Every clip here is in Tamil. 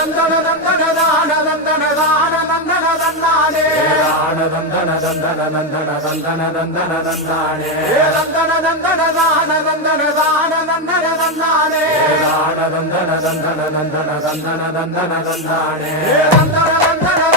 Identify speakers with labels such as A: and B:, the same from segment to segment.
A: தந்தன தந்தன தான தந்தன தான தந்தன தந்தானே
B: தான தந்தன தந்தன தந்தன தந்தன தந்தன தந்தானே
A: தந்தன தந்தன தான தந்தன தான தந்தன தந்தானே
B: தான தந்தன தந்தன தந்தன தந்தன தந்தன தந்தானே
A: தந்தன தந்தன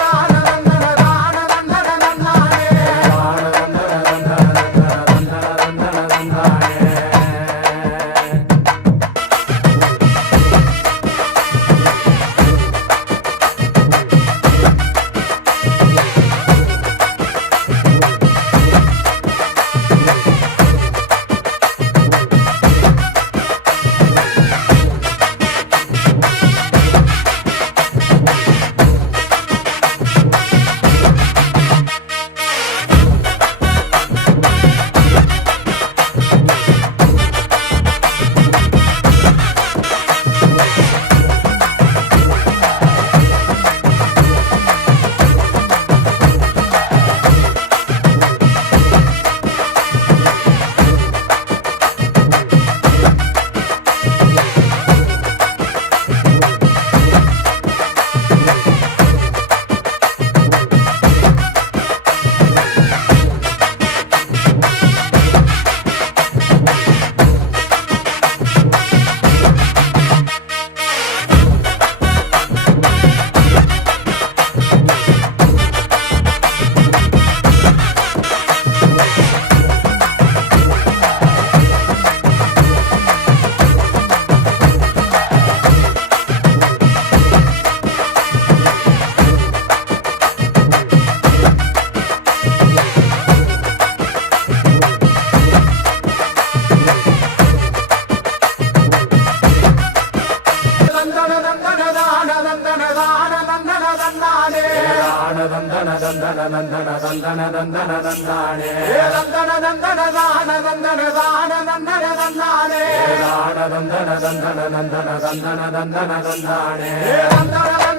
A: தான தந்தன தந்தன தந்தன
B: தந்தன தந்தன தந்தானே தந்தன தந்தன
A: தான தந்தன தான தந்தன தந்தானே
B: தான தந்தன தந்தன தந்தன தந்தன தந்தானே
A: தந்தன தந்தன